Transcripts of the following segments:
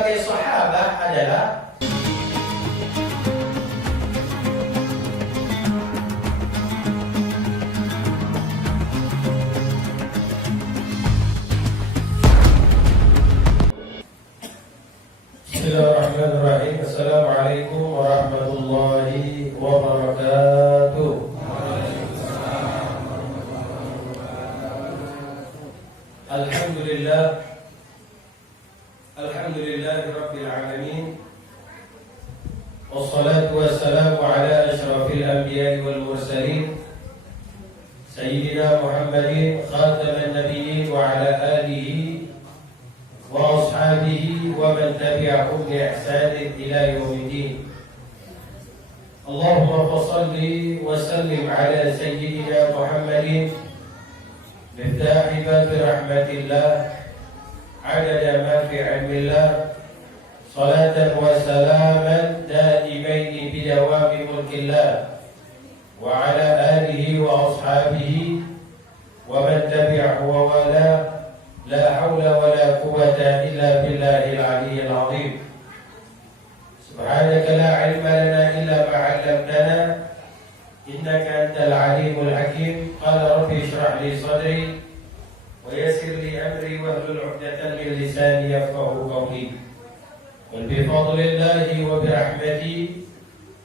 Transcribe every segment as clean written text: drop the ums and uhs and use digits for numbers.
sebagai sahabat adalah Bismillahirrahmanirrahim. Assalamualaikum warahmatullahi wabarakatuh. Alhamdulillah Rabbil Alamin. Wassalatu wassalamu ala ashrafil anbiya'i wal mursalin Sayyidina Muhammadin khataman nabiyyin wa ala alihi wa ashabihi wa man tabi'ahum bi ihsanin ila yaumiddin. Allahumma fassalli wa sallim ala Sayyidina Muhammadin Miftahi babi rahmatillah adada ma fi ilmillah salatan wa salaman daimaini bidawami mulkillah wa ala alihi wa ashabihi wa man tabi'ahu wa wala la hawla wa la quwwata illa billahil aliyyil azim. Subhanaka la ilma lana illa ma 'allamtana innaka antal alimul hakim. Qala rabbi shrah li sadri wa yassir li amri wahlul 'uqdatam min lisani yafqahu qawli. Qul bi fadlillahi wa bi rahmatihi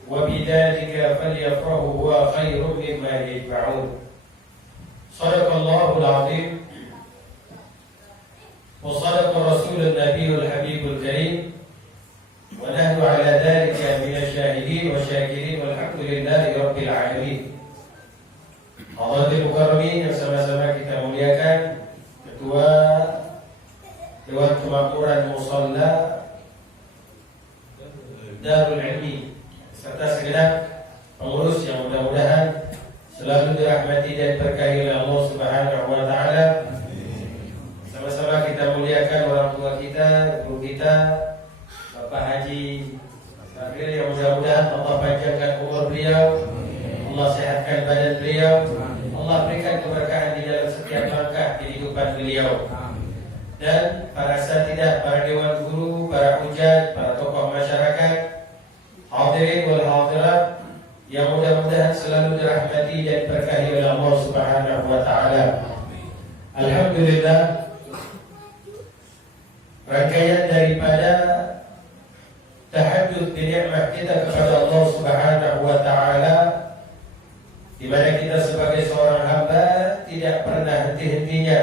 wa bidzalika falyafrahu huwa khairun mimma yajma'un. Shadaqallahul 'azim wa shadaqa rasulun nabiyul habibul karim wa nahnu 'ala dzalika minasyahidin wa syakirin walhamdulillahi rabbil alamin. Hadirin mukarramin yang sama-sama kita muliakan, Ketua Dewan Kemakmuran Musalla Darul Ilmi serta segenap pengurus yang mudah-mudahan selalu dirahmati dan berkahi oleh Allah Subhanahu wa taala. Sama-sama kita muliakan orang tua kita, guru kita, Bapak Haji Safir, yang mudah-mudahan Allah panjangkan umur beliau, Allah sehatkan badan beliau, Allah berikan keberkahan di dalam setiap langkah kehidupan beliau. Dan para asatidzah, para dewan guru, para hujat, para tokoh masyarakat, hadirin wal hadirat yang mudah-mudahan selalu dirahmati dan berkahi oleh Allah Subhanahu wa taala. Alhamdulillah, rangkaian daripada tahajud binikmah kita kepada Allah Subhanahu wa taala, di mana kita sebagai seorang hamba tidak pernah henti-hentinya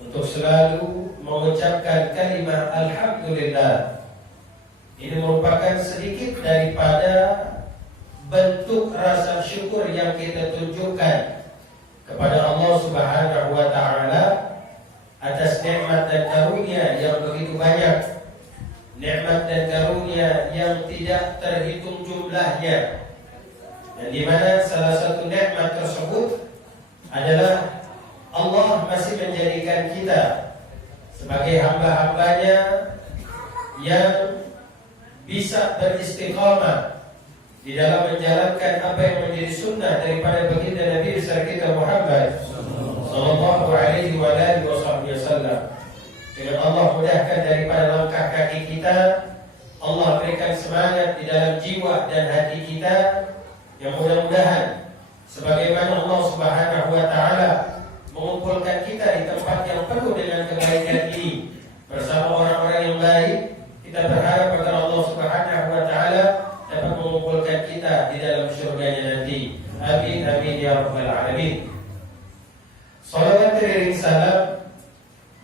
untuk selalu mengucapkan kalimat alhamdulillah. Ini merupakan sedikit daripada bentuk rasa syukur yang kita tunjukkan kepada Allah Subhanahu wa taala atas nikmat dan karunia yang begitu banyak, nikmat dan karunia yang tidak terhitung jumlahnya, dan di mana salah satu nikmat tersebut adalah Allah masih menjadikan kita sebagai hamba-hambanya yang bisa beristiqamah di dalam menjalankan apa yang menjadi sunnah daripada baginda Nabi besar kita Muhammad sallallahu alaihi wa alihi wasallam. Dengan Allah mudahkan daripada langkah kaki kita, Allah berikan semangat di dalam jiwa dan hati kita, yang mudah-mudahan sebagaimana Allah Subhanahu wa taala mengumpulkan kita di tempat yang penuh dengan kebaikan ini bersama orang-orang yang baik, kita berharap agar Allah Subhanahu wa taala dapat mengumpulkan kita di dalam syurganya nanti. Amin amin ya rabbal alamin. Salawat teriring salam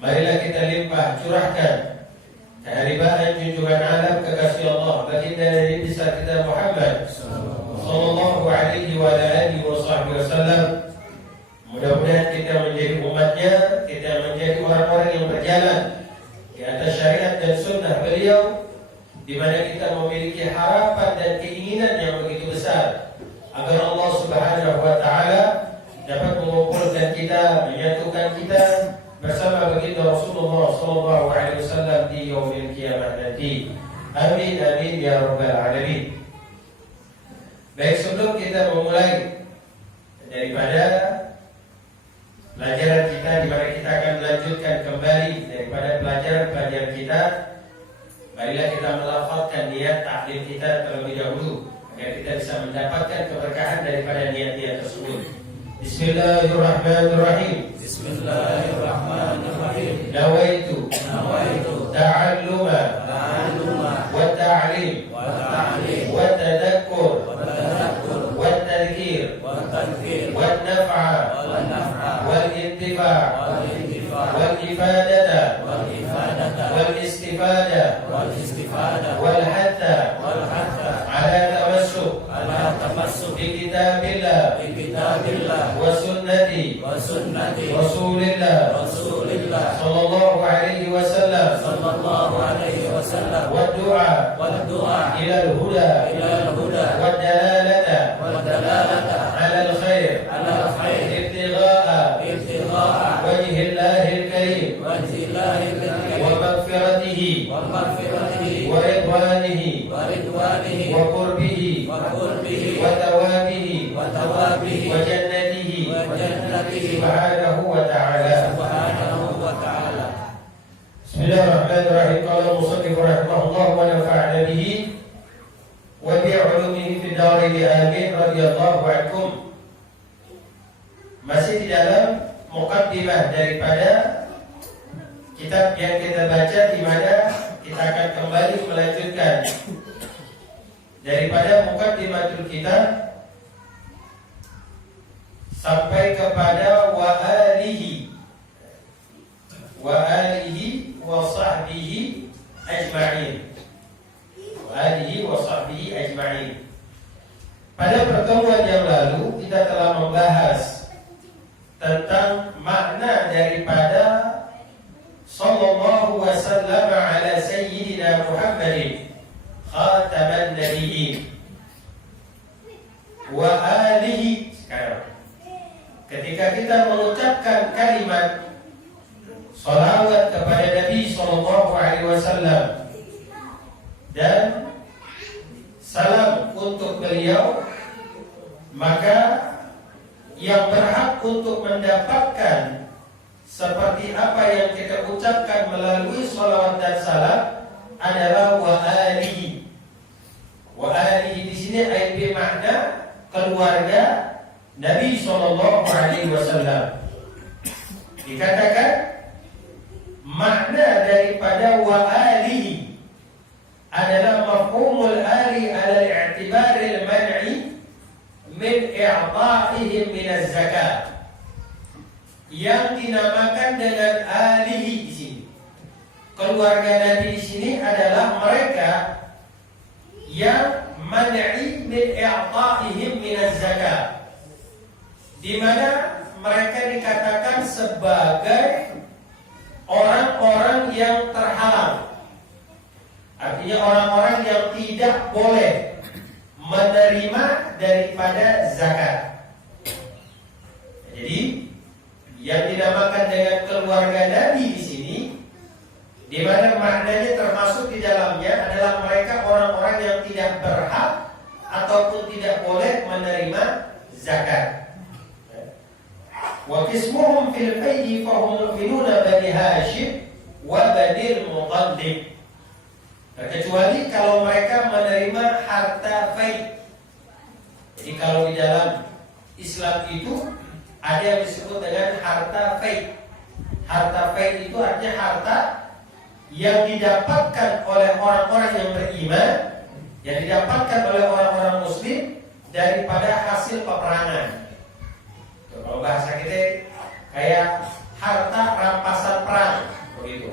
marilah kita limpah curahkan keharibaan junjungan alam kekasih Allah baginda Nabi besar kita Muhammad sallallahu alaihi wa alihi wasallam. Mudah-mudahan kita menjadi umatnya, kita menjadi orang-orang yang berjalan di atas syariat dan sunnah beliau, di mana kita memiliki harapan dan keinginan yang begitu besar agar Allah Subhanahu wa taala dapat mengumpulkan kita, menyatukan kita bersama baginda Rasulullah sallallahu alaihi wasallam di yaumil qiyamah nanti. Amin amin ya rabbal alamin. Baik, sebelum kita memulai daripada pelajaran kita, di mana kita akan melanjutkan kembali daripada pelajaran kita marilah kita melafalkan niat taklim kita terlebih dahulu agar kita bisa mendapatkan keberkahan daripada niat-niat tersebut. Bismillahirrahmanirrahim. Bismillahirrahmanirrahim. Nawaitu ta'alluma wa ta'lim wa tadakkur wa tadhkir wa naf'a wal intifa' wal ifadata wal istifada wal hatta ala tamassuk bi kitabillah wa sunnati Rasulillah sallallahu alaihi wasallam wa du'a ila al-huda wa dalalata ala al-khair ibtigha'a wajhillahi al-karim wa maghfiratihi wa ridwanihi wa qurbihi wa tawabihi wa jannatihi subhanahu wa ta'ala. Bismillahirrahmanirrahim. Qala musannif rahimahullah wa nafa'ana bihi wa bi'ulumihi fid dharain amin radhiyallahu ankum. Masih di dalam muqaddimah daripada kitab yang kita baca, di mana kita akan kembali melanjutkan daripada muqaddimatul kitab sampai kepada wa alihi wa sahbihi ajma'in. Pada pertemuan yang lalu kita telah membahas tentang makna daripada sallallahu wasallam ala sayyidina Muhammadin khataman nabiyyin wa alihi. Sekarang ketika kita mengucapkan kalimat salawat kepada Nabi sallallahu alaihi wasallam dan salam untuk beliau, maka yang berhak untuk mendapatkan seperti apa yang kita ucapkan melalui salawat dan salam adalah wa alihi. Wa alihi di sini ayat bermakna keluarga Nabi sallallahu alaihi wasallam. Dikatakan makna daripada wa alihi adalah mafhumul ali ala i'tibar al-man'i min i'ta'ihim min az-zakat, yang dinamakan dengan alihi di sini. Keluarga Nabi di sini adalah mereka yang man'i min i'ta'ihim min az-zakat, di mana mereka dikatakan sebagai orang-orang yang terhalang. Artinya orang-orang yang tidak boleh menerima daripada zakat. Jadi yang dinamakan dengan keluarga Nabi di sini, di mana maknanya termasuk di dalamnya adalah mereka orang-orang yang tidak berhak ataupun tidak boleh menerima zakat. Wa qismuhum fil fayyi fahum mu'minuna bani Hashim wa bani al-Muttalib. Kecuali kalau mereka menerima harta fai. Jadi kalau di dalam Islam itu ada yang disebut dengan harta fai. Harta fai itu artinya harta yang didapatkan oleh orang-orang yang beriman, yang didapatkan oleh orang-orang muslim daripada hasil peperangan. Kalau bahasa kita kayak harta rampasan perang, begitu.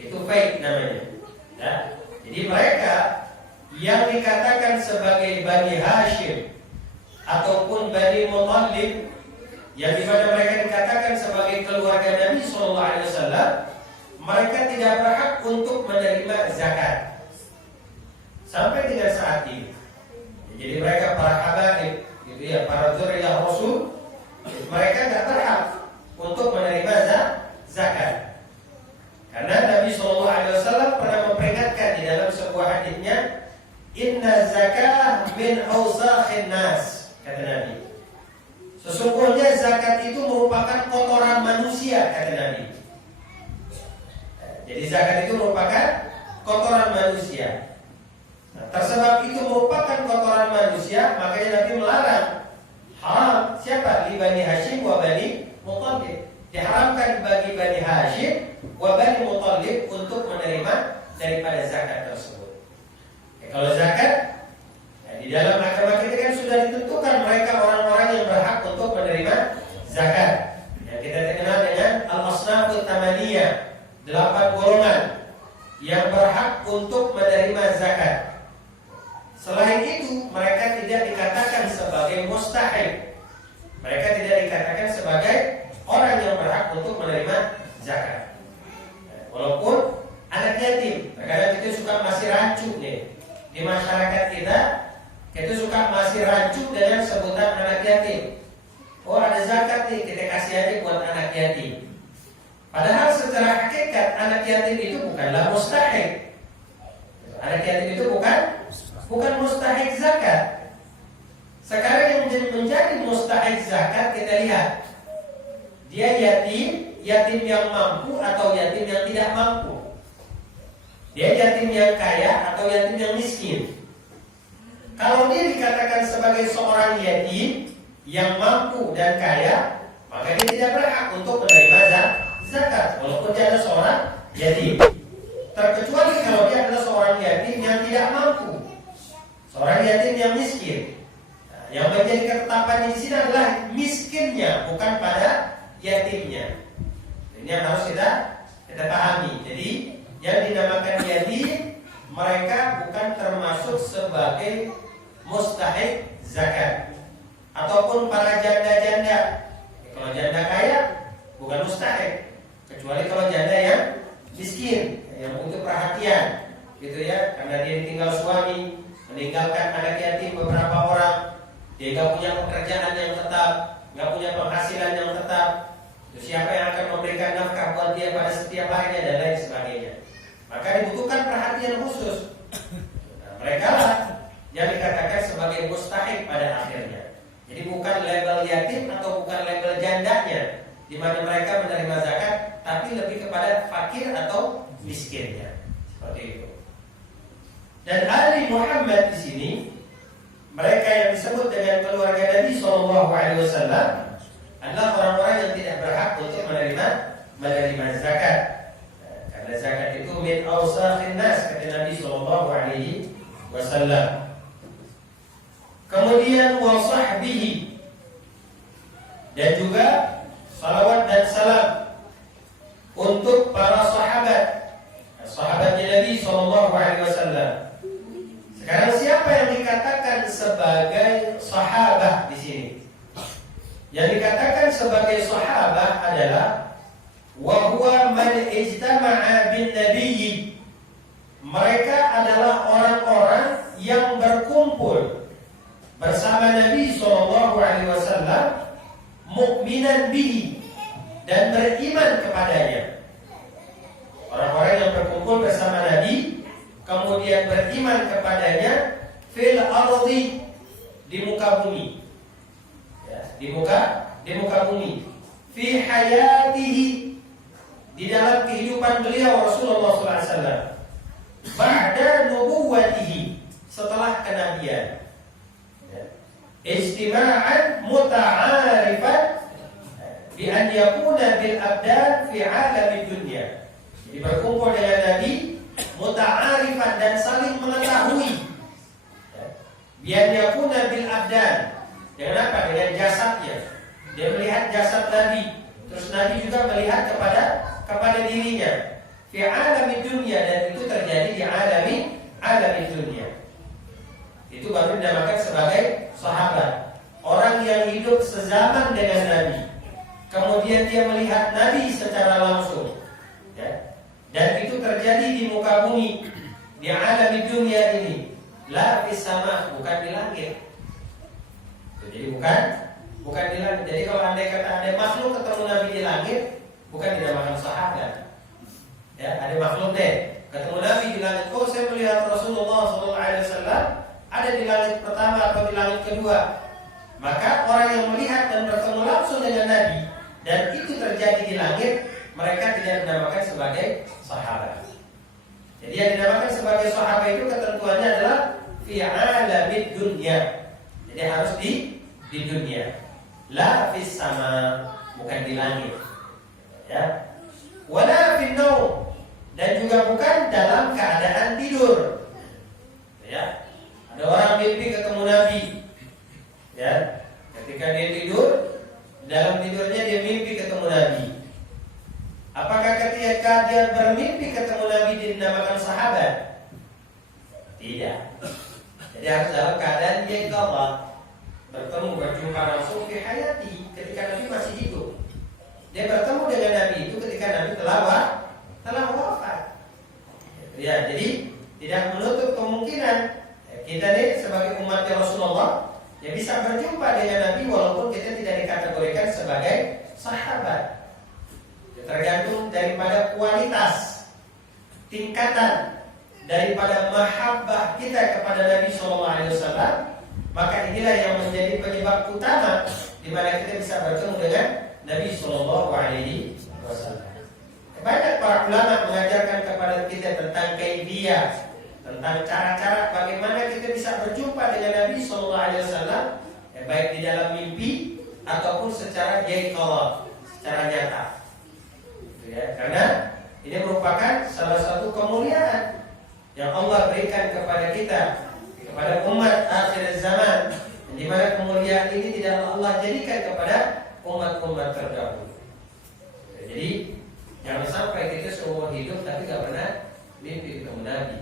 Itu fai namanya. Ya. Jadi mereka yang dikatakan sebagai Bani Hashim ataupun Bani Muttalib, yang dimana mereka dikatakan sebagai keluarga Nabi SAW, mereka tidak berhak untuk menerima zakat sampai dengan saat ini. Jadi mereka para habaib, gitu ya, para dzurriyyah Rasul, mereka tidak berhak untuk menerima zakat. Karena Nabi SAW pernah memperingatkan di dalam sebuah hadisnya, inna zakah min awsakhin nas, kata Nabi. Sesungguhnya zakat itu merupakan kotoran manusia, kata Nabi. Jadi zakat itu merupakan kotoran manusia. Nah, tersebab itu merupakan kotoran manusia, makanya Nabi melarang. Haram siapa? Li Bani Hashim wa Bani Muttalib. Diharamkan bagi Bani Hashim wa Bani Muttalib untuk menerima daripada zakat tersebut. Kalau zakat, di dalam agama kita kan sudah ditentukan mereka orang-orang yang berhak untuk menerima zakat. Yang kita kenal dengan al-asnafut tamaniyah, 8 golongan yang berhak untuk menerima zakat. Selain itu, mereka tidak dikatakan sebagai mustahil. Mereka tidak dikatakan sebagai orang yang berhak untuk menerima zakat. Walaupun anak yatim, terkadang kita suka masih rancu nih. Di masyarakat kita suka masih rancu dengan sebutan anak yatim. Oh, ada zakat nih, kita kasih aja buat anak yatim. Padahal secara hakikat anak yatim itu bukanlah mustahil. Anak yatim itu bukan mustahil zakat. Sekarang yang menjadi mustahil zakat kita lihat. Dia yatim yang mampu atau yatim yang tidak mampu. Dia yatim yang kaya atau yatim yang miskin. Kalau dia dikatakan sebagai seorang yatim yang mampu dan kaya, maka dia tidak berhak untuk menerima zakat walaupun dia adalah seorang yatim. Terkecuali kalau dia adalah seorang yatim yang tidak mampu, seorang yatim yang miskin. Nah, yang menjadi ketetapan di sini adalah miskinnya, bukan pada yatimnya. Ini yang harus kita pahami. Jadi yang dinamakan yatim, mereka bukan termasuk sebagai mustahik zakat. Ataupun para janda-janda. Kalau janda kaya bukan mustahik, kecuali kalau janda yang miskin, yang butuh perhatian, gitu ya, karena dia ditinggal suami, meninggalkan anak yatim beberapa orang, dia nggak punya pekerjaan yang tetap, nggak punya penghasilan yang tetap. Terus siapa yang akan memberikan nafkah buat dia pada setiap harinya dan lain sebagainya. Maka dibutuhkan perhatian khusus. Nah, mereka lah yang dikatakan sebagai mustahik pada akhirnya. Jadi bukan label yatim atau bukan label jandanya, di mana mereka menerima zakat, tapi lebih kepada fakir atau miskinnya, seperti itu. Dan ahli Muhammad di sini, mereka yang disebut dengan keluarga Nabi SAW adalah orang-orang yang tidak berhak untuk menerima zakat. Karena zakat itu min awsakhin nas, kata Nabi SAW. Kemudian wa sahbihi, dan juga salawat dan salam untuk para sahabatnya Nabi SAW. Sekarang siapa yang dikatakan sebagai sahabat di sini? Yang dikatakan sebagai sahabat adalah wa huwa man ijtama'a bin nabiyyi. Mereka adalah orang-orang yang berkumpul bersama Nabi SAW, mukminan bihi, dan beriman kepadanya. Orang-orang yang berkumpul bersama Nabi, kemudian beriman kepadanya, fil ardi, di muka bumi, ya, di muka bumi, fi hayatihi, di dalam kehidupan beliau Rasulullah SAW, ba'da nubuwatihi, setelah kenabian. Ijtima'an muta'arifan bi an yakuna bil abdan fi alam dunya. Jadi berkumpul dengan Nabi, muta'arifan, dan saling mengetahui. Bi an yakuna bil abdan. Dengan apa? Dengan jasadnya. Dia melihat jasad Nabi, terus Nabi juga melihat kepada dirinya. Fi alam dunya, dan itu terjadi di alam dunya. Itu baru dinamakan sebagai sahabat. Orang yang hidup sezaman dengan Nabi, kemudian dia melihat Nabi secara langsung, ya. Dan itu terjadi di muka bumi, di alam dunia ini. La fis sama, bukan di langit. Jadi bukan di langit. Jadi kalau andai kata ada makhluk ketemu Nabi di langit, bukan dinamakan sahabat. Ya, ada makhluk deh ketemu Nabi di langit. Oh, saya melihat Rasulullah SAW ada di langit pertama atau di langit kedua. Maka orang yang melihat dan bertemu langsung dengan Nabi, dan itu terjadi di langit, mereka tidak dinamakan sebagai sahabat. Jadi yang dinamakan sebagai sahabat itu ketentuannya adalah fi alamid dunya. Jadi harus di dunia. La fis sama, bukan di langit. Ya. Wala fin naum, dan juga bukan dalam keadaan tidur. Ya. Ada orang mimpi ketemu Nabi. Ya. Ketika dia tidur, dalam tidurnya dia mimpi ketemu Nabi. Apakah ketika dia bermimpi ketemu Nabi dinamakan sahabat? Tidak. Jadi harus dalam keadaan dia qadha, berjumpa langsung fi hayati, ketika Nabi masih hidup. Dia bertemu dengan Nabi itu ketika Nabi telah wafat. Ya, jadi tidak menutup kemungkinan kita nih sebagai umat Rasulullah ya bisa berjumpa dengan Nabi walaupun kita tidak dikategorikan sebagai sahabat. Tergantung daripada kualitas, tingkatan daripada mahabbah kita kepada Nabi SAW, maka inilah yang menjadi penyebab utama di mana kita bisa bertemu dengan Nabi SAW. Banyak para ulama mengajarkan kepada kita tentang kaifiyah, tentang cara-cara bagaimana kita bisa berjumpa dengan Nabi SAW, baik di dalam mimpi ataupun secara yaqظah, secara nyata. Ya, karena ini merupakan salah satu kemuliaan yang Allah berikan kepada kita, kepada umat akhir zaman, di mana kemuliaan ini tidak Allah jadikan kepada umat-umat terdahulu. Jadi jangan sampai kita seumur hidup tapi tidak pernah mimpi ketemu Nabi.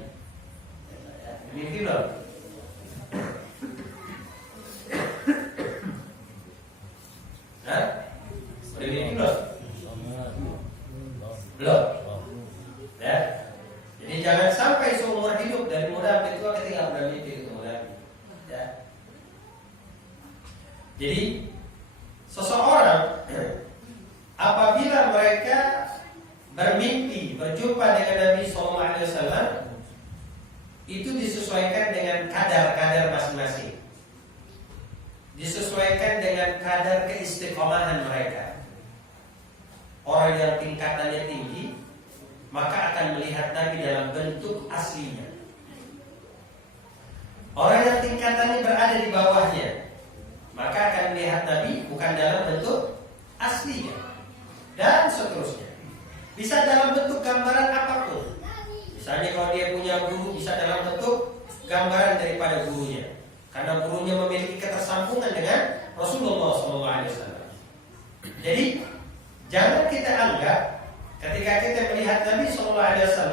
Mimpi belum? Hah? Udah mimpi belum? Belum. Ya. Jadi jangan sampai seumur hidup dari muda sampai tua kita tidak pernah mimpi ketemu Nabi. Ya. Jadi seseorang apabila mereka bermimpi berjumpa dengan Nabi SAW, itu disesuaikan dengan kadar-kadar masing-masing, disesuaikan dengan kadar keistiqomahan mereka. Orang yang tingkatannya tinggi maka akan melihat Nabi dalam bentuk aslinya. Orang yang tingkatannya berada di bawahnya maka akan melihat Nabi bukan dalam bentuk aslinya, dan seterusnya. Bisa dalam bentuk gambaran apapun. Misalnya kalau dia punya guru, bisa dalam bentuk gambaran daripada gurunya, karena gurunya memiliki ketersambungan dengan Rasulullah SAW. Jadi jangan kita anggap ketika kita melihat Nabi SAW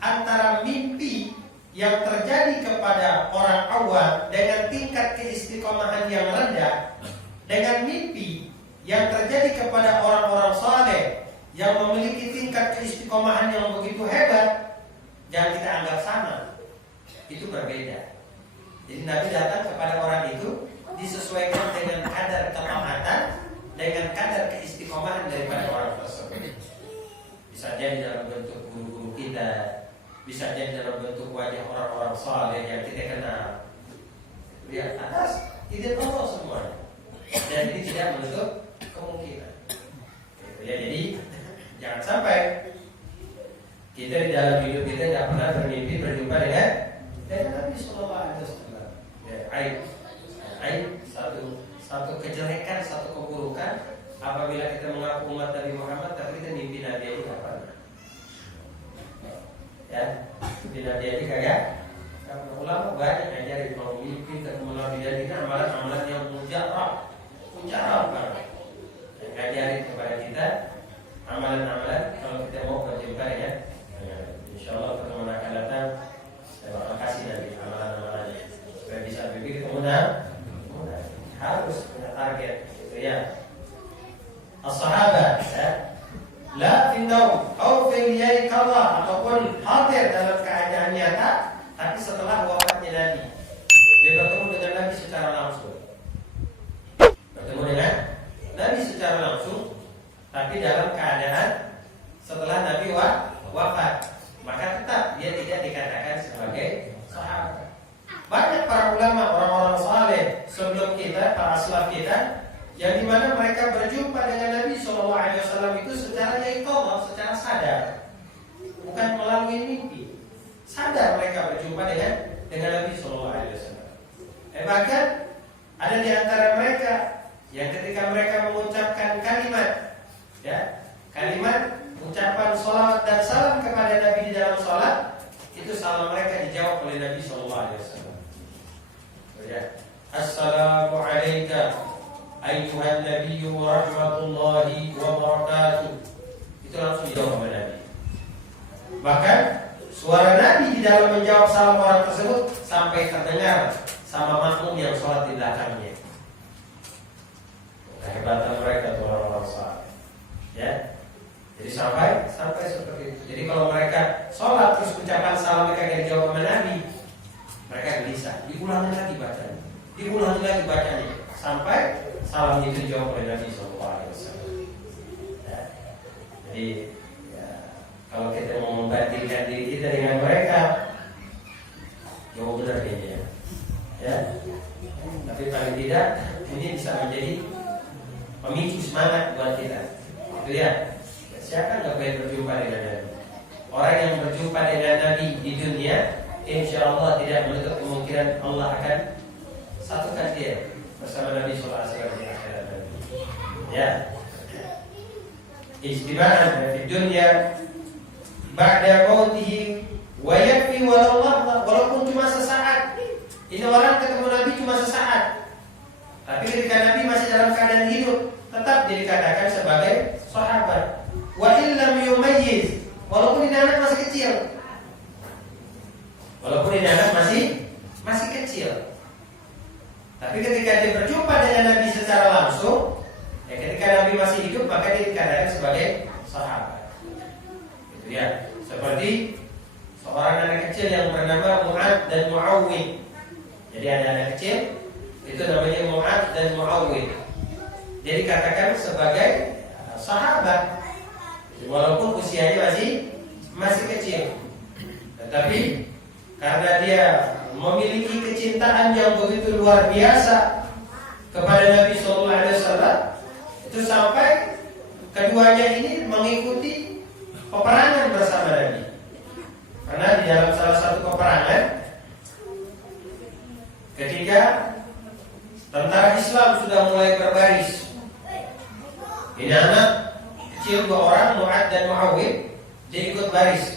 antara mimpi yang terjadi kepada orang awam dengan tingkat keistiqomahan yang rendah dengan mimpi yang terjadi kepada orang-orang saleh yang memiliki tingkat keistiqomahan yang begitu hebat, jangan kita anggap sama. Itu berbeda. Jadi Nabi datang kepada orang itu disesuaikan dengan kadar ketaatan, dengan kadar keistiqomahan daripada orang tersebut. Bisa jadi dalam bentuk guru-guru kita, bisa jadi dalam bentuk wajah orang-orang saleh yang kita kenal. Lihat atas, tidak tahu semua. Dan ini tidak menutup kemungkinan. Ya, jadi jangan sampai kita di dalam hidup kita tidak pernah bermimpi berjumpa dengan Nabi SAW. Ya, aib satu kejelekan, satu keburukan apabila kita mengaku umat Nabi Muhammad tapi kita mimpi Nabi aja tidak pernah. Ya, mimpi Nabi aja kagak. Ulama banyak ngajarin kalau mimpi ketemu Nabi dan ini amalan-amalan yang mujarab banget. Ngajarin kepada kita amalan-amalan kalau kita mau berjumpa ya. Insyaallah pertemuan akan datang saya bakal kasih nanti amalan-amalannya supaya bisa berpikir kemudian harus punya target gitu ya. As-sahabat ya, la fi naum au fi yaqظah, ataupun hadir dalam keadaan nyata tapi setelah wafatnya Nabi dia bertemu dengan Nabi secara langsung. Bertemu dengan Nabi secara langsung tapi dalam keadaan setelah Nabi wafat, maka tetap dia tidak dikatakan sebagai sahabat. Banyak para ulama, orang-orang saleh sebelum kita, para salaf kita, yang dimana mereka berjumpa dengan Nabi SAW itu secara yaqظah, secara sadar. bukan melalui mimpi. Sadar mereka berjumpa dengan Nabi Sallallahu Alaihi Wasallam. Bahkan ada di antara mereka yang ketika mereka mengucapkan kalimat, kalimat ucapan sholawat dan salam kepada Nabi di dalam sholat, itu salam mereka dijawab oleh Nabi Sallallahu Alaihi Wasallam. Assalamu alayka ayyuhan nabiyyu wa rahmatullahi wa barakatuh. Itu langsung dijawab oleh Nabi. Bahkan suara Nabi di dalam menjawab salam orang tersebut sampai terdengar sama makmum yang sholat di belakangnya. Kehebatan mereka tuh orang-orang sholat. Jadi sampai seperti itu. Jadi kalau mereka sholat terus ucapan salam mereka yang dijawab oleh Nabi, mereka gelisah. Diulangi lagi bacanya, sampai salam itu dijawab oleh Nabi SAW. Jadi kalau kita mau membandingkan diri kita dengan mereka, jauh benar ini tapi paling tidak ini bisa menjadi pemicu semangat buat kita. Itu siapa nggak pengen berjumpa dengan Nabi? Orang yang berjumpa dengan Nabi di dunia, insya Allah tidak menutup kemungkinan Allah akan satukan dia bersama Nabi Sallallahu Alaihi Wasallam di akhirat nanti. Ijtima'an di dunia ba'da mautihi wa yakfi walaupun cuma sesaat. Ini orang ketemu Nabi cuma sesaat, tapi ketika Nabi masih dalam keadaan hidup, tetap dikatakan sebagai sahabat. Wa illam yumayyiz, walaupun ini anak masih kecil, masih kecil, tapi ketika dia berjumpa dengan Nabi secara langsung, ketika Nabi masih hidup, maka dia dikatakan sebagai sahabat. Itu seperti seorang anak kecil yang bernama Mu'ad dan Mu'awwid. Jadi ada anak kecil itu namanya Mu'ad dan Mu'awwid. Dia dikatakan sebagai sahabat walaupun usianya masih kecil. Tetapi karena dia memiliki kecintaan yang begitu luar biasa kepada Nabi Sallallahu Alaihi Wasallam, itu sampai keduanya ini mengikuti peperangan bersama Nabi. Karena di dalam salah satu peperangan, ketika tentara Islam sudah mulai berbaris, ini anak kecil dua orang, Mu'ad dan Mu'awwid, dia ikut baris.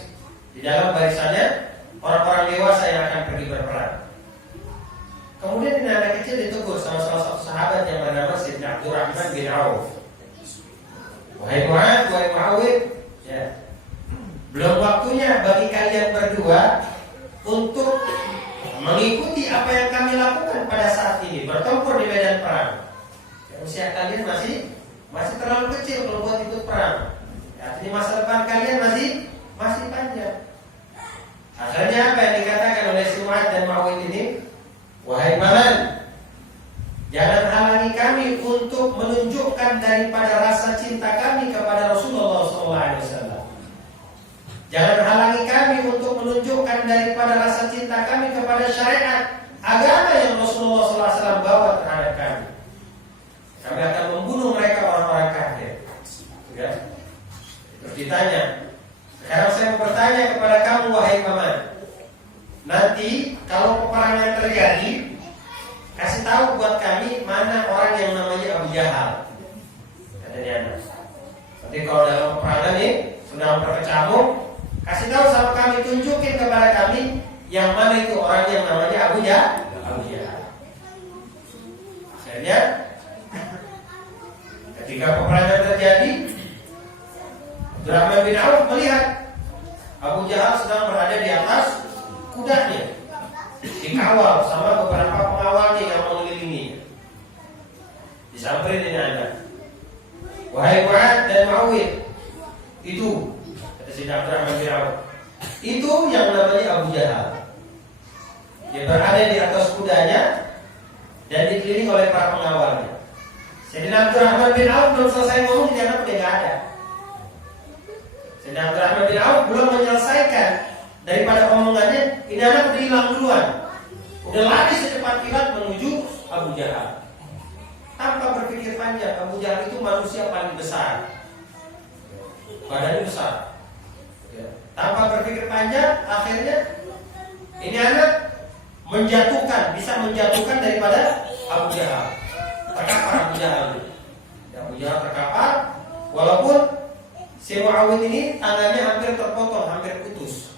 Di dalam barisannya orang-orang dewasa yang akan pergi berperang. Kemudian ini anak kecil ditegur sama salah satu sahabat yang bernama Sayyidina Abdurrahman bin Auf. Wahai Mu'ad, wahai Mu'awwid, belum waktunya bagi kalian berdua untuk mengikuti apa yang kami lakukan pada saat ini, bertempur di medan perang. Usia kalian masih terlalu kecil kalau buat ikut perang. Artinya masa depan kalian masih panjang. Akhirnya apa yang dikatakan oleh si Mu'ad dan Mu'awwid ini? Wahai paman, jangan halangi kami untuk menunjukkan daripada rasa cinta kami kepada Rasulullah SAW. Jangan halangi kami untuk menunjukkan daripada rasa cinta kami kepada syariat agama yang Rasulullah SAW bawa terhadap kami. Kami akan membunuh mereka orang-orang kafir. Terus ditanya, sekarang saya mau bertanya kepada kamu wahai paman, nanti kalau peperangan terjadi, kasih tahu buat kami mana orang yang namanya Abu Jahal. Katanya anak. Nanti kalau dalam peperangan ini sudah berkecamuk, kasih tahu sama kami, tunjukin kepada kami yang mana itu orang yang namanya Abu Jahal. Akhirnya ketika peperangan terjadi, Abdurrahman bin Auf melihat Abu Jahal sedang berada di atas kudanya, dikawal sama beberapa pengawalnya yang mengelilinginya. Disamperin ini anak, wahai Mu'ad dan Mu'awwid, itu kata Sayyidina Abdurrahman bin Auf, itu yang namanya Abu Jahal. Dia berada di atas kudanya dan dikelilingi oleh para pengawalnya. Sayyidina Abdurrahman bin Auf belum selesai ngomong, dia anak udah gak ada. Sayyidina Abdurrahman bin Auf belum menyelesaikan daripada omongannya, ini anak udah hilang duluan, udah lari secepat kilat menuju Abu Jahal. Tanpa berpikir panjang, Abu Jahal itu manusia paling besar, badannya besar. Tanpa berpikir panjang, akhirnya ini anak bisa menjatuhkan daripada Abu Jahal. Terkapar Abu Jahal. Abu Jahal terkapar, walaupun si Muawiyah ini tangannya hampir terpotong, hampir putus.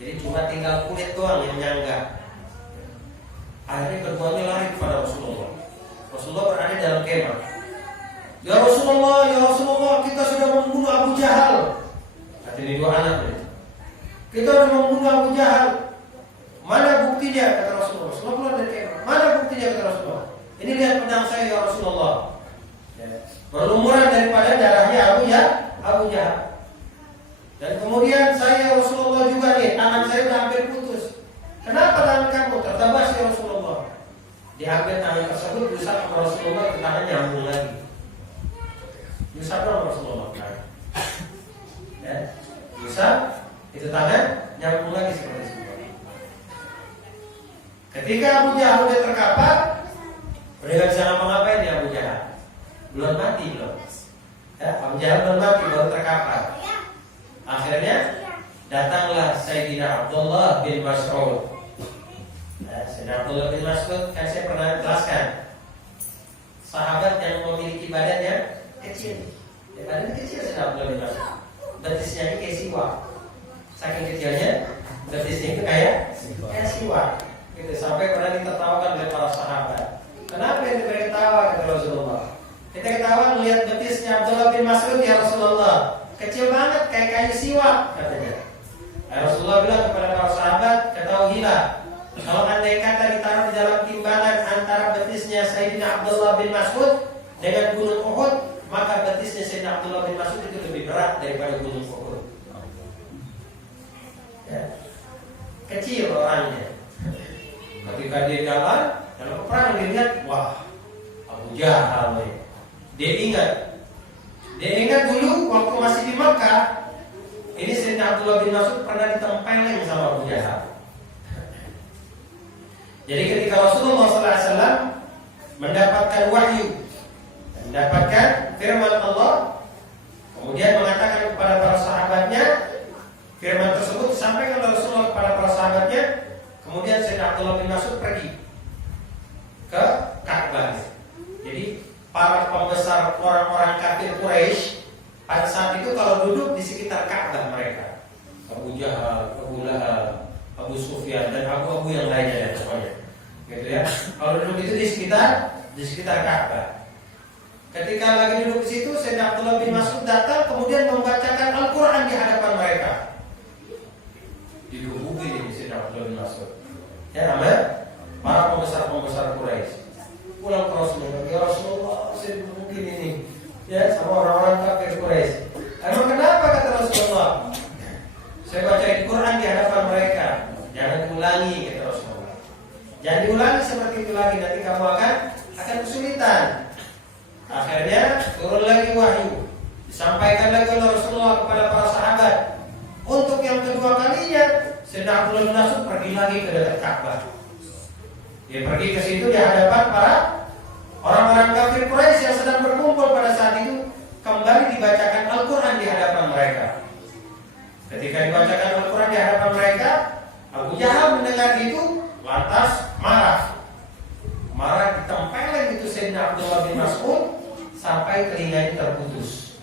Jadi cuma tinggal kulit doang yang nyangga. Akhirnya keduanya lari kepada Rasulullah. Rasulullah berada dalam kemah. Ya Rasulullah, kita sudah membunuh Abu Jahal. Kata ini dua anaknya. Kita sudah membunuh Abu Jahal. Mana buktinya? Kata Rasulullah. Rasulullah keluar dari kemah. Mana buktinya? Kata Rasulullah. Ini lihat pedang saya ya Rasulullah. Berlumuran daripada darahnya Abu Jahal. Dan kemudian saya Rasulullah juga nih, tangan saya sudah hampir putus. Kenapa tangan kamu tertabas ya Rasulullah? Diambil tangan tersebut, diusap sama Rasulullah, ke tangan nyambung lagi. Diusap dong Rasulullah. Ya, diusap, itu tangan nyambung lagi seperti itu. Ketika Abu Jahal sudah terkapar, udah gak bisa ngapa-ngapain ya Abu Jahal. Belum mati belum. Ya, Abu Jahal belum mati, baru terkapar. Akhirnya datanglah Sayyidina Abdullah bin Mas'ud. Sayyidina Abdullah bin Mas'ud kan saya pernah jelaskan, sahabat yang memiliki badan yang kecil. Badan kecil Sayyidina Abdullah bin Mas'ud. Betisnya ini kayak siwak. Saking kecilnya, betisnya itu kayak siwak. Gitu, sampai pernah ditertawakan oleh para sahabat. Kenapa yang diberi ketawa kata Rasulullah? Kita ketawa melihat betisnya Abdullah bin Mas'ud ya Rasulullah. Kecil banget kayak kayu siwak katanya. Rasulullah bilang kepada para sahabat, ketahuilah kalau andai kata ditaruh di dalam timbangan antara betisnya Sayyidina Abdullah bin Mas'ud dengan gunung Uhud, maka betisnya Sayyidina Abdullah bin Mas'ud itu lebih berat daripada gunung Uhud. Ya. Kecil orangnya. Ketika dia jalan, dalam peperangan dia lihat, wah, Abu Jahal nih. Dia ingat dulu waktu masih di Makkah, ini Sayyidina Abdullah bin Mas'ud pernah ditempelin sama Abu Jahal. Jadi ketika Rasulullah SAW mendapatkan wahyu, mendapatkan firman Allah, kemudian mengatakan kepada para sahabatnya, firman tersebut disampaikan oleh Rasulullah kepada para sahabatnya. Kemudian Sayyidina Abdullah bin Mas'ud pergi ke Ka'bah. Jadi para pembesar orang-orang kafir Quraisy pada saat itu kalau duduk di sekitar Ka'bah mereka, Abu Jahal, Abu Lahab, Abu Sufyan dan abu-abu yang lainnya pokoknya. Gitu ya. Kalau duduk itu di sekitar Ka'bah. Ketika lagi duduk di situ, Sayyidina Abdullah bin Mas'ud datang kemudian membacakan Al-Qur'an di hadapan mereka. Digebuki ini Sayyidina Abdullah bin Mas'ud. Ya, nama para pembesar Quraisy. Pulang ke Rasulullah, ya Rasulullah, saya mungkin ini ya sama orang-orang kafir Quraisy. Emang kenapa kata Rasulullah? Saya baca Al-Quran di hadapan mereka. Jangan diulangi kata Rasulullah. Jangan diulangi seperti itu lagi, nanti kamu akan kesulitan. Akhirnya turun lagi wahyu, disampaikan lagi oleh Rasulullah kepada para sahabat. Untuk yang kedua kalinya, Sayyidina Abdullah bin Mas'ud pergi lagi ke dekat Ka'bah. Dia pergi ke situ di hadapan para orang-orang kafir Quraisy yang sedang berkumpul pada saat itu. Kembali dibacakan Al-Quran di hadapan mereka. Ketika dibacakan Al-Quran di hadapan mereka, Abu Jahal mendengar itu lantas marah. Marah ditempelin itu Sayyidina Abdullah bin Mas'ud sampai telinganya terputus.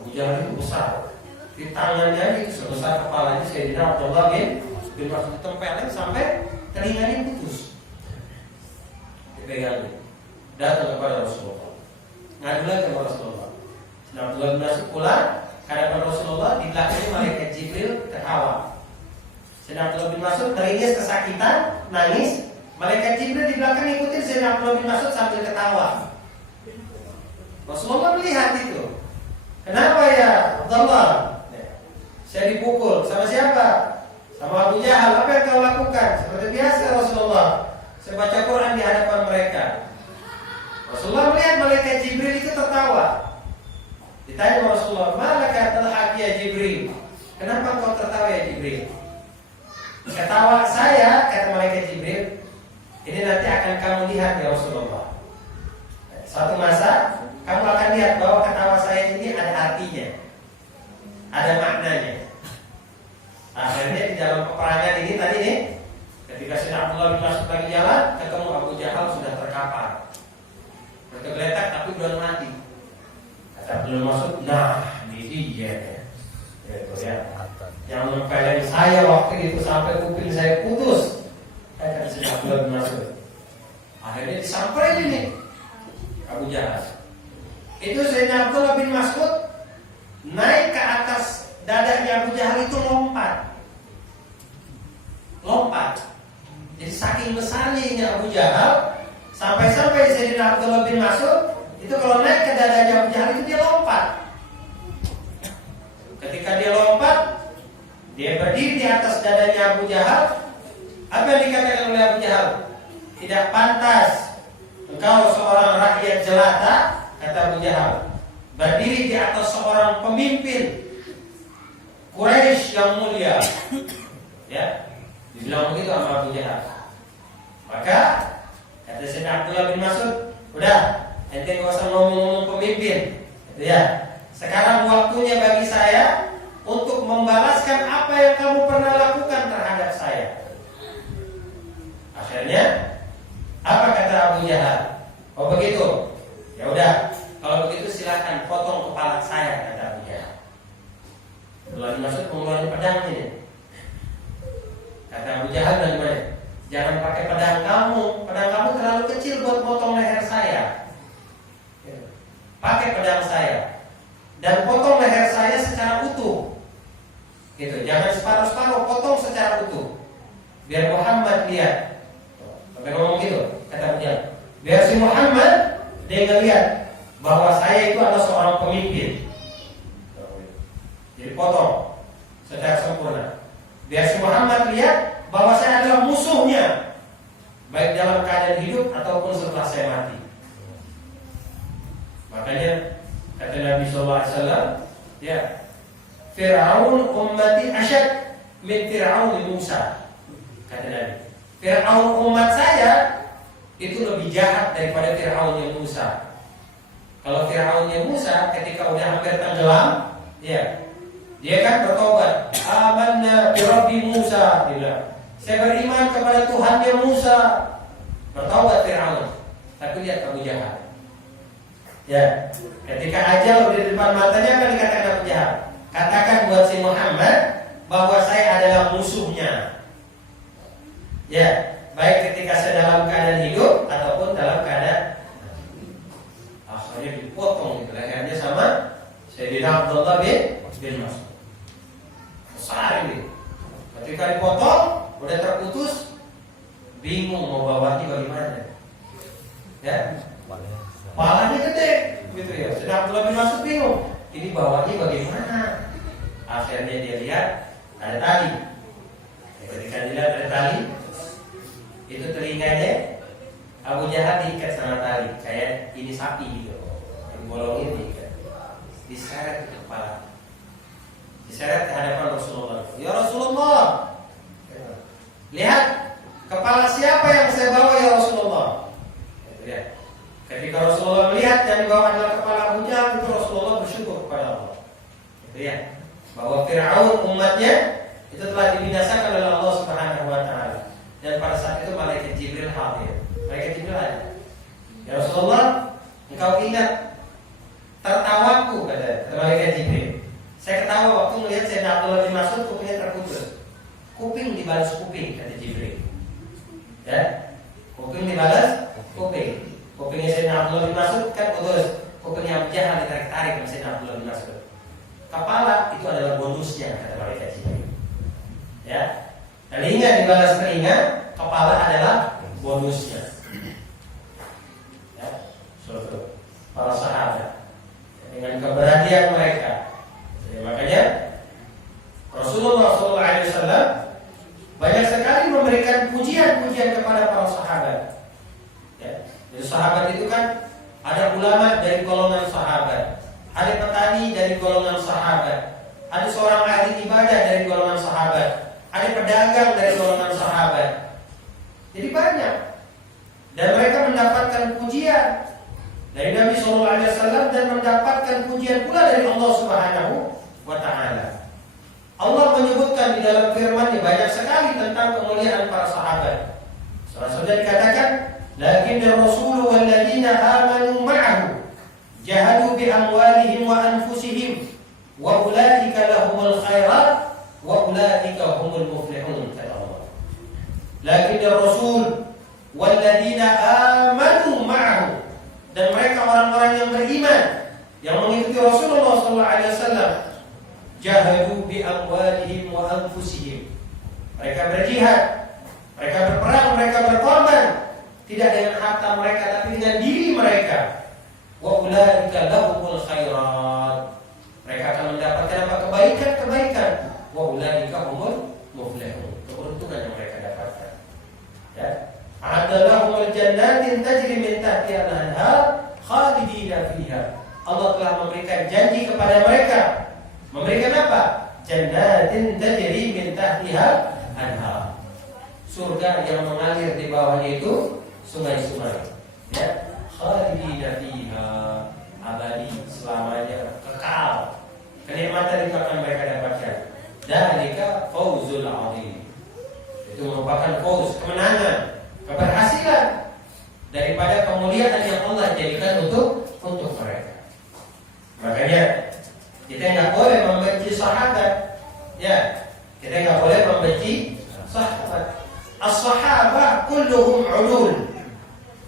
Abu Jahal itu besar, di tangannya itu sebesar kepalanya Sayyidina Abdullah bin Mas'ud, ditempelin sampai telinganya putus. Dipegang, datang kepada Rasulullah, ngadu lagi kepada Rasulullah. Sayyidina Abdullah bin Mas'ud pulang ke hadapan Rasulullah, di belakangnya malaikat Jibril ketawa. Sayyidina Abdullah bin Mas'ud teringis kesakitan, nangis. Malaikat Jibril di belakang ikutin Sayyidina Abdullah bin Mas'ud sambil ketawa. Rasulullah melihat itu. Kenapa ya Abdullah? Saya dipukul. Sama siapa? Sama Abu Jahal. Apa yang kau lakukan? Seperti biasa Rasulullah, saya baca Quran di hadapan mereka. Rasulullah melihat malaikat Jibril itu tertawa. Ditanya Rasulullah, "Malaka tadhak ya Jibril?" Kenapa kau tertawa ya Jibril? Ketawa saya, kata malaikat Jibril, ini nanti akan kamu lihat ya Rasulullah. Suatu masa kamu akan lihat bahwa ketawa saya ini ada artinya. Ada tapi belum mati. Kata Abdul Mas'ud, nah ini dia ya. Itu ya. Yang mempeleng saya waktu itu sampai kuping saya putus. Kata Sayyidina Abdullah bin Mas'ud. Akhirnya disamperin ini Abu Jahal. Itu Sayyidina Abdullah bin Mas'ud naik ke atas dadanya Abu Jahal itu lompat. Jadi saking besarnya Abu Jahal, sampai-sampai Sayyidina Abdullah bin Mas'ud itu kalau naik ke dadanya Abu Jahal itu dia lompat. Ketika dia lompat, dia berdiri di atas dadanya Abu Jahal. Apa yang dikatakan oleh Abu Jahal? Tidak pantas engkau seorang rakyat jelata, kata Abu Jahal, berdiri di atas seorang pemimpin Quraisy yang mulia. Ya, dibilang begitu sama Abu Jahal. Maka kata Sayyidina Abdullah bin Mas'ud, udah, ente gak usah ngomong-ngomong pemimpin, gitu ya. Sekarang waktunya bagi saya untuk membalaskan apa yang kamu pernah lakukan terhadap saya. Akhirnya apa kata Abu Jahal? Oh begitu? Ya udah, kalau begitu silakan potong kepala saya, kata Abu Jahal. Abdullah bin Mas'ud mengeluarkan pedangnya. Kata Abu Jahal dan gimana? Jangan pakai pedang kamu terlalu kecil buat potong leher saya. Pakai pedang saya dan potong leher saya secara utuh. Gitu, jangan separuh-separuh, potong secara utuh. Biar Muhammad lihat. Sampai ngomong gitu, kata Abu Jahal. Biar si Muhammad dia ngelihat bahwa saya itu adalah seorang pemimpin. Jadi potong secara sempurna. Biar si Muhammad lihat bahwa saya adalah musuhnya, baik dalam keadaan hidup ataupun setelah saya mati. Makanya kata Nabi SAW, ya, Fir'aun ummati asyad min Fir'aun Musa. Kata Nabi, Fir'aun umat saya itu lebih jahat daripada Fir'aunnya Musa. Kalau Fir'aunnya Musa ketika udah hampir tenggelam, ya, dia kan bertobat, amanna bi Rabbi Musa, dia bilang, saya beriman kepada Tuhannya Musa. Bertobat Fir'aun. Tapi lihat Abu Jahal. Ya, ketika ajal udah di depan matanya, apa dikatakan Abu Jahal? Katakan buat si Muhammad bahwa saya adalah musuhnya. Ya, baik ketika saya dalam keadaan hidup ataupun dalam keadaan akhirnya dipotong gitu lehernya sama Sayyidina Abdullah bin Mas'ud. Besar ini. Ketika dipotong, udah terputus, bingung mau bawahnya bagaimana. Ya, palanya gede, gitu ya. Sedang Abdullah bin Mas'ud bingung, ini bawahnya bagaimana. Akhirnya dia lihat ada tali. Ketika dilihat ada tali, itu telinganya Abu Jahal diikat sama tali, kayak ini sapi gitu, bolongin diikat, diseret ke kepala, diseret ke hadapan Rasulullah. Ya Rasulullah, lihat kepala siapa yang saya bawa ya Rasulullah. Ya. Ketika Rasulullah melihat yang dibawa adalah kepala Abu Jahal, itu Rasulullah bersyukur kepada Allah. Ya, bahwa Fir'aun umatnya itu telah dibinasakan oleh Allah Subhanahu wa taala. Dan pada saat itu malaikat Jibril hadir. Malaikat Jibril ada. Ya Rasulullah, engkau ingat tertawaku, kata malaikat Jibril. Saya ketawa waktu melihat Sayyidina Abdullah bin Mas'ud kupingnya terputus. Kuping dibalas kuping, kata Jibril. Ya, kuping dibalas kuping. Kupingnya Sayyidina Abdullah bin Mas'ud kan putus. Kupingnya Abu Jahal ditarik-tarik sama Sayyidina Abdullah bin Mas'ud. Kepala itu adalah bonusnya, kata malaikat Jibril. Ya, telinga dibalas telinga, kepala adalah bonusnya. Ya, suatu para sahabat dengan keberanian mereka. Ya, makanya Rasulullah SAW banyak sekali memberikan pujian-pujian kepada para sahabat. Ya, jadi sahabat itu kan ada ulama dari golongan sahabat, ada petani dari golongan sahabat, ada seorang ahli ibadah dari golongan sahabat, ada pedagang dari golongan sahabat. Jadi banyak. Dan mereka mendapatkan pujian dari Nabi SAW dan mendapatkan pujian pula dari Allah Subhanahu wa ta'ala. Allah menyebutkan di dalam firman-Nya banyak sekali tentang kemuliaan para sahabat. Salah satunya dikatakan, "Lakin ar-rasulu walladzina amanu ma'ahu rasul walladzina amanu ma'ahu, dan mereka orang-orang yang beriman yang mengikuti Rasulullah sallallahu alaihi wasallam, jahadu bi amwalihim wa anfusihim. Mereka berjihad, mereka berperang, mereka berkorban, tidak dengan harta mereka tapi dengan diri mereka. Wa ulaika lahumul khairat. Mereka akan mendapatkan apa? Kebaikan-kebaikan. Wa ulaika humul muflihun. Keberuntungan yang mereka dapatkan. Ya. A'adalahumul jannatin tajri min tahtiha al-anhar khalidina fiha. Allah telah memberikan janji kepada mereka. Memberikan apa? Jannatin tajri min tahtiha al-anhar. Surga yang mengalir di bawahnya itu sungai-sungai. Ya. Khalidina fiha, abadi, selamanya, kekal. Kenikmatan itu akan mereka dapatkan. Dzalika fawzul 'adzim. Itu merupakan fauz, kemenangan, keberhasilan daripada kemuliaan yang Allah jadikan untuk mereka. Makanya kita nggak boleh membenci sahabat, ya. Kita nggak boleh membenci sahabat. As-sahabah kulluhum 'udul.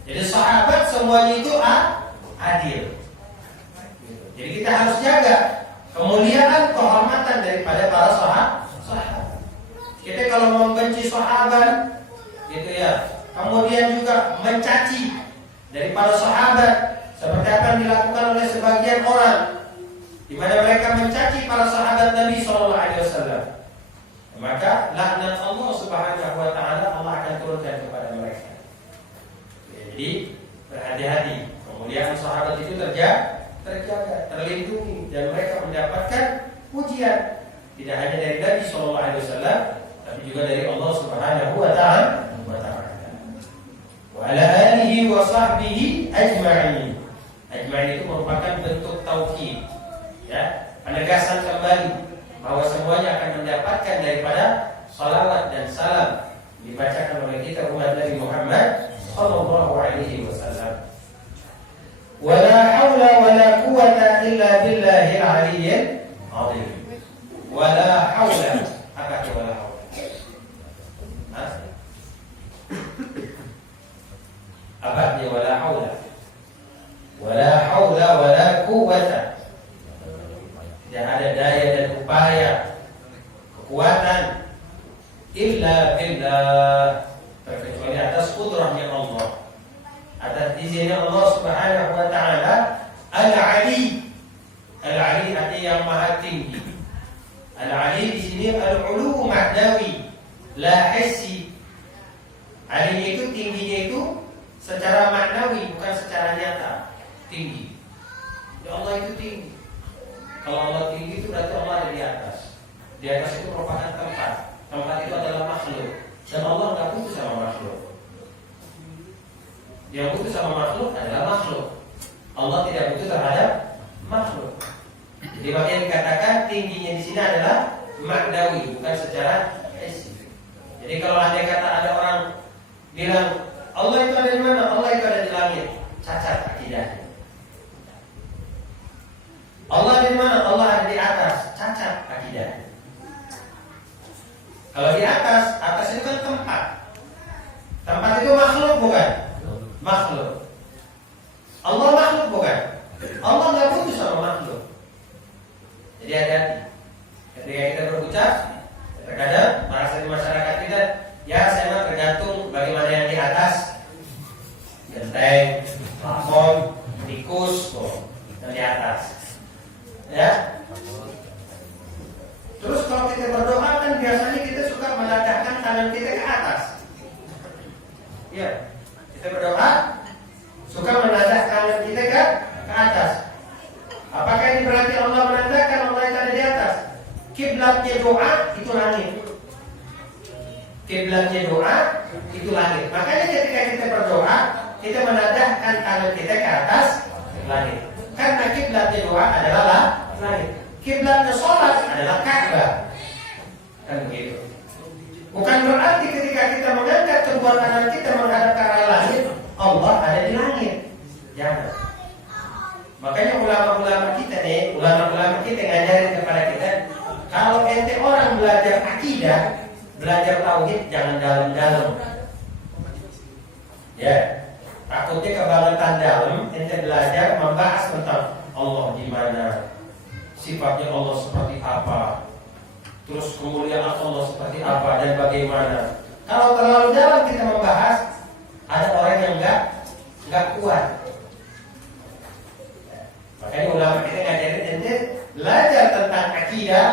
Jadi sahabat semuanya itu adil. Jadi kita harus jaga kemuliaan, kehormatan daripada para sahabat. Kita kalau membenci sahabat, gitu ya, kemudian juga mencaci dari para sahabat, seperti apa yang dilakukan oleh sebagian orang, di mana mereka mencaci para sahabat Nabi Sallallahu Alaihi Wasallam, maka laknat Allah Subhanahu Wa Taala Allah akan turunkan kepada mereka. Ya, jadi berhati-hati, kemuliaan sahabat itu terjaga, terlindungi, dan mereka mendapatkan pujian tidak hanya dari Nabi Sallallahu Alaihi Wasallam, tapi juga dari Allah Subhanahu Wa Taala. Wa ala alihi wa sahbihi ajma'in. Ajma'in itu merupakan bentuk taukid, ya, penegasan kembali bahwa semuanya akan mendapatkan daripada salawat dan salam dibacakan oleh kita umat Nabi Muhammad sallallahu alaihi wasallam. Wala haula wala quwwata illa billahil aliyyil azim. Wala haula, apa itu wala haula? Apa dia wala haula? Wala haula wala quwwata. Tidak ada daya dan upaya, kekuatan illa billah, terkecuali atas kudrahnya Allah, atas izinnya Allah Subhanahu wa taala. Al-Ali. Al-Ali artinya yang maha tinggi. Al-Ali di sini al-ulu ma'nawi, la hissi. Ali itu tingginya itu secara maknawi, bukan secara nyata. Tinggi. Ya Allah itu tinggi. Kalau Allah tinggi itu berarti Allah ada di atas. Di atas itu merupakan tempat. Tempat itu adalah makhluk. Dan Allah nggak butuh sama makhluk. Yang butuh sama makhluk adalah makhluk. Allah tidak butuh terhadap makhluk. Jadi makanya dikatakan tingginya di sini adalah maknawi, bukan secara isi. Jadi kalau andai kata ada orang bilang Allah itu ada di mana? Allah itu ada di langit. Cacat akidahnya. Allah di mana? Allah ada di atas. Cacat akidahnya. Kalau di atas, atas itu kan tempat. Tempat itu makhluk bukan? Makhluk. Allah makhluk bukan? Allah nggak butuh sama makhluk. Jadi hati-hati. Ketika kita berucap, terkadang merasa di masyarakat kita, ya saya mah tergantung bagaimana yang di atas. Genteng, plafon, tikus, yang di atas. Ya. Terus kalau kita berdoa kan biasanya kita suka menadahkan tangan kita ke atas. Ya. Kita berdoa suka menadahkan tangan kita ke atas. Apakah ini berarti Allah menandakan Allah itu ada di atas? Kiblatnya doa itu langit. Kiblatnya doa itu langit. Makanya ketika kita berdoa, kita menadahkan tangan kita ke atas langit. Karena kiblatnya doa adalah langit. Kiblatnya sholat adalah Ka'bah. Kan begitu. Bukan berarti ketika kita mengangkat kedua tangan kita menghadap ke arah langit, Allah ada di langit. Jangan. Makanya ulama-ulama kita ngajarin kepada kita, kalau ente orang belajar akidah, belajar tauhid, jangan dalam-dalam. Ya, takutnya kebangetan dalam, ente belajar membahas tentang Allah di mana, sifatnya Allah seperti apa, terus kemuliaan Allah seperti apa dan bagaimana. Kalau terlalu dalam kita membahas, ada orang yang nggak kuat. Makanya ulama kita ngajarin ente belajar tentang akidah,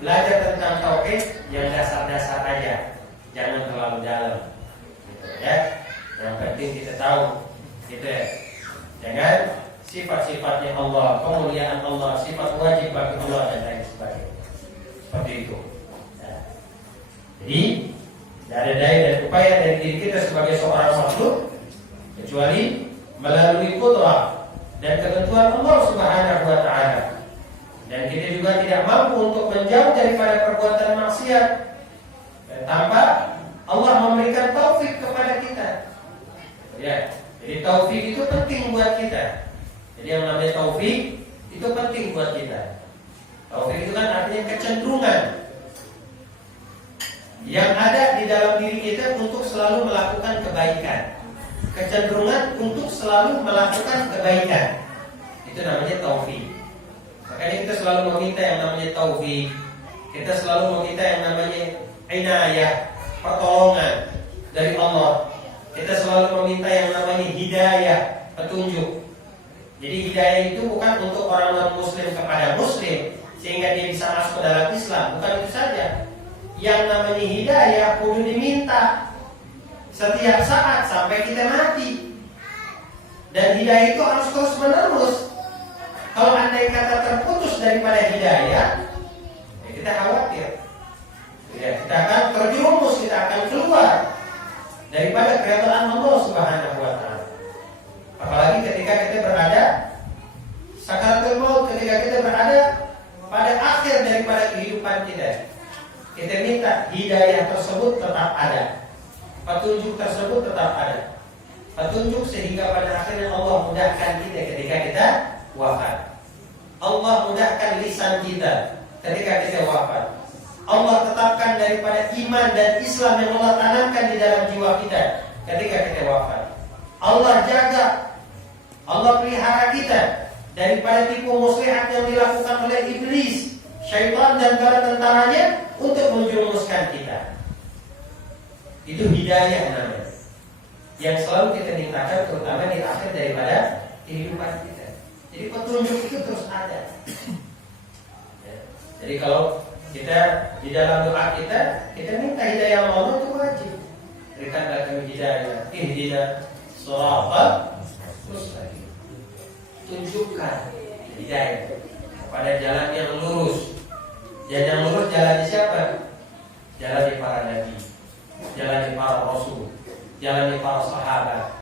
belajar tentang tauhid yang dasar-dasar aja, jangan terlalu dalam. Gitu, ya. Yang penting kita tahu, gitu ya. Jangan sifat-sifatnya Allah, kemuliaan Allah, sifat wajib bagi Allah dan lain sebagainya. Seperti itu. Nah, jadi tidak ada daya dan upaya dari diri kita sebagai seorang makhluk kecuali melalui qudrah dan ketentuan Allah Subhanahu wa taala. Dan kita juga tidak mampu untuk menjauh daripada perbuatan maksiat tanpa Allah memberikan taufik kepada kita. Ya, jadi taufik itu penting buat kita. Jadi yang namanya taufik itu penting buat kita. Taufik itu kan artinya kecenderungan yang ada di dalam diri kita untuk selalu melakukan kebaikan. Kecenderungan untuk selalu melakukan kebaikan. Itu namanya taufik. Makanya kita selalu meminta yang namanya taufik. Kita selalu meminta yang namanya inayah, pertolongan dari Allah. Kita selalu meminta yang namanya hidayah, petunjuk. Jadi hidayah itu bukan untuk orang non-muslim kepada muslim sehingga dia bisa masuk ke dalam Islam. Bukan itu saja. Yang namanya hidayah perlu diminta setiap saat sampai kita mati. Dan hidayah itu harus terus menerus. Kalau andai kata terputus daripada hidayah, ya kita khawatir. Ya, kita akan terjerumus, kita akan keluar daripada keridhaan Allah Subhanahu wa taala. Apalagi ketika kita berada sakaratul maut, ketika kita berada pada akhir daripada kehidupan kita. Kita minta hidayah tersebut tetap ada. Petunjuk tersebut tetap ada. Petunjuk sehingga pada akhirnya Allah mudahkan kita ketika kita wafat. Allah mudahkan lisan kita ketika kita wafat. Allah tetapkan daripada iman dan Islam yang Allah tanamkan di dalam jiwa kita ketika kita wafat. Allah jaga, Allah pelihara kita daripada tipu muslihat yang dilakukan oleh iblis, syaitan dan para tentaranya untuk menjerumuskan kita. Itu hidayah namanya, yang selalu kita mintakan terutama di akhir daripada kehidupan kita. Jadi petunjuk itu terus ada. Jadi kalau kita di dalam doa kita minta hidayah Allah itu wajib. Berikanlah kami hidayah, ihdinas shiratal mustaqim. Tunjukkan hidayah pada jalan yang lurus. Dan yang lurus jalan siapa? Jalan para nabi, jalan para rasul, jalan para sahabat.